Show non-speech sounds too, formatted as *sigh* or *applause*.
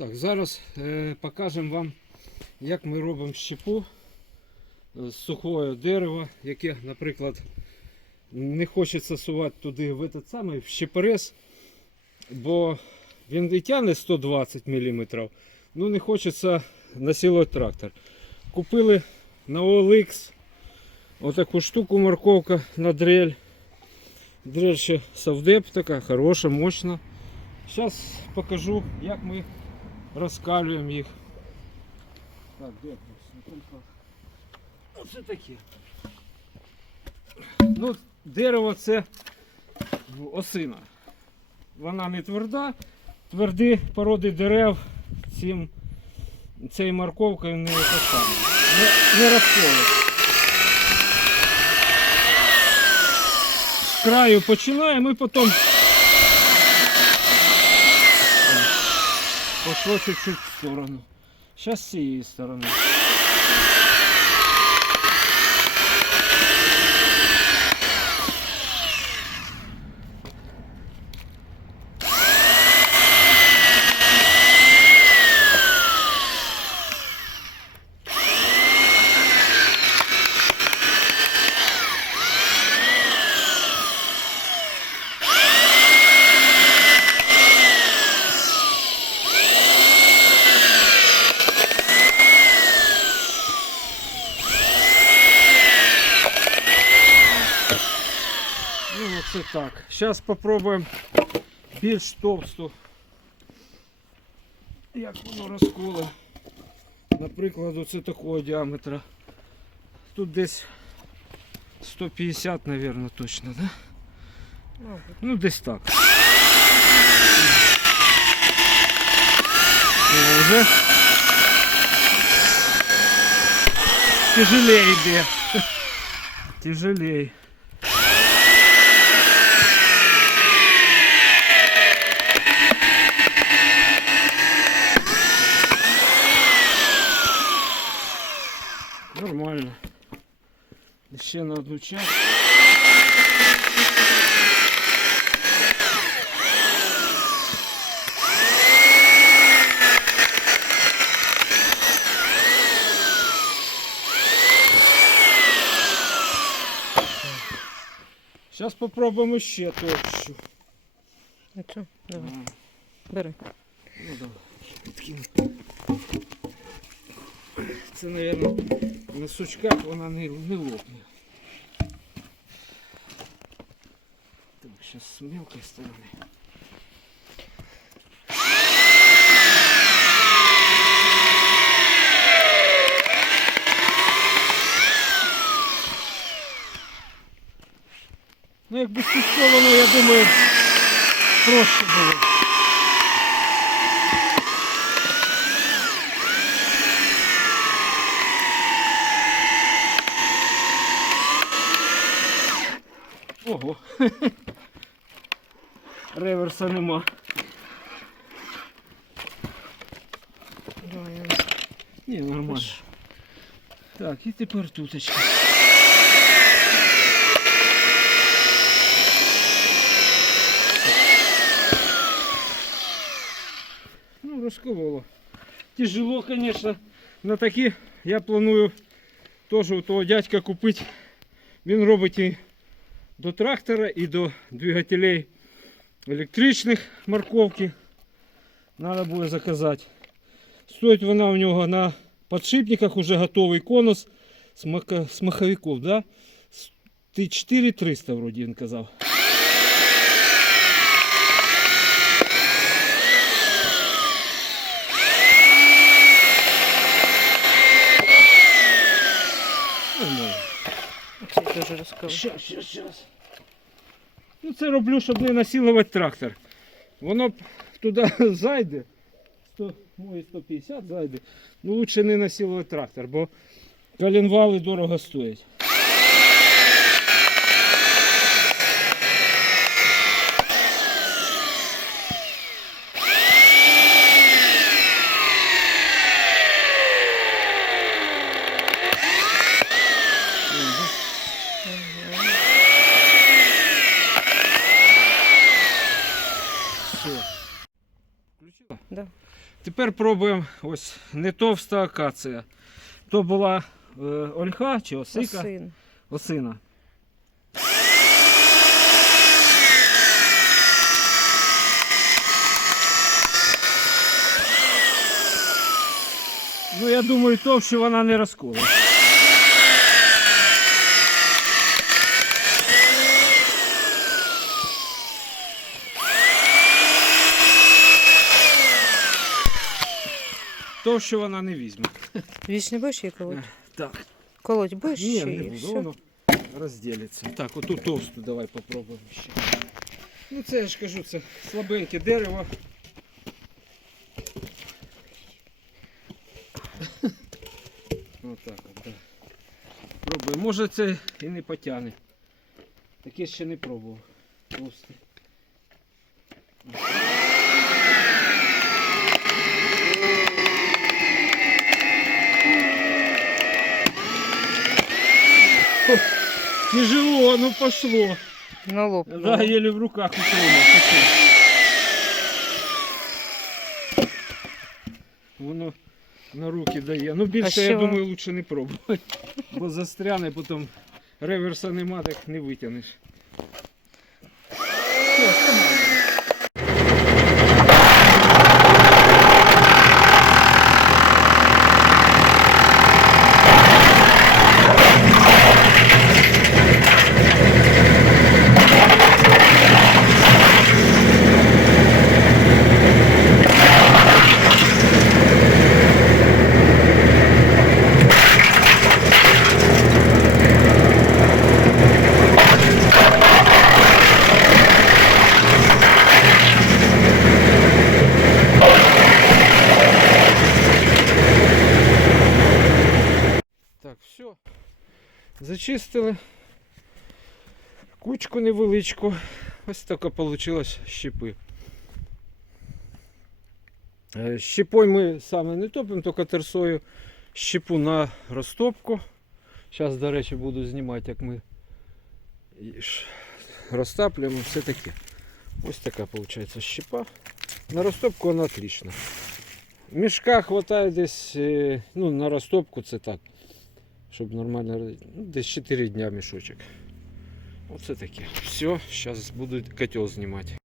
Так, зараз е, покажемо вам, як ми робимо щепу з сухого дерева, яке, наприклад, не хочеться сувати туди в этот самий в щепорез, бо він і тягне 120 мм, ну не хочеться насилувати трактор. Купили на OLX отаку штуку морковка на дрель. Дрель ще совдеп така, хороша, мощна. Зараз покажу, як ми розкалюємо їх. Так, де? Оце таке. Ну, дерево це ну, осина. Вона не тверда. Тверді породи дерев цим, цією морковкою не, саме, не, не розколить. З краю починаємо і потім Пошло чуть-чуть в сторону. Сейчас с цієї сторони. Ну, оце так. Зараз спробуємо більш товсту. Як воно розколе. Наприклад, оце такого діаметра. Тут десь 150, мабуть, точно, да? Ну, десь так. О, вже тяжелее йде. Тяжелее. Нормально. Ще на одну часть. Зараз попробуємо ще товщу. А що? Давай, А, бери. Ну давай. Відкину. Це, мабуть, на сучках вона не, не лопне. Так, зараз з мелкої сторони. Ну, якби сучковано, я думаю, проще було. Ого. *laughs* Реверса нема. Ні, нормально. Так, і тепер туточка. Ну, розковало. Тяжело, конечно. На такі я планую теж у того дядька купити. Він робить і до трактора, і до двигателей електричних морковки. Надо буде заказати. Стоїть вона у нього на подшипниках уже готовий конус з, мака, з маховиків, да? С- ти 4300 вроді він казав. Нормально. Оце теж розкажу. Ну це роблю, щоб не насілувати трактор. Воно туди *laughs* зайде. 100, може 150 зайде. Ну лучше не насілувати трактор, бо коленвали дорого стоять. Все. Включила? Да. Тепер пробуємо ось не товста акація. То була е, ольха чи осика? Осин. Осина. Ну, я думаю, товще вона не розколе. Товще вона не візьме. Віч не будеш її колоть? Так. Колоть будеш Ні, ще не її? буду, Все? воно розділиться. Так, оту товсту давай попробуємо ще. Ну це я ж кажу, це слабеньке дерево. Отак от, да. Пробуємо. Може це і не потягне. Таке ще не пробував. Товсте. Тяжело, оно пошло. На лоб. Да, еле в руках утримав. Воно на руки дає. Ну більше, я думаю, лучше не пробувати. Бо застряне, потім реверса нема, так не витягнеш. Все, вставай. Так, все. Зачистили. Кучку невеличку. Ось така вийшла щепи. Е, Щепою ми саме не топимо, тільки терсою щепу на розтопку. Зараз, до речі, буду знімати, як ми розтаплюємо все таке. Ось така виходить щепа. На розтопку вона отлічна. Мішка хватає десь, е, ну, на розтопку це так. Щоб нормально, ну, десь 4 дня мішочок. Оце таке. Все, зараз буду котел знімати.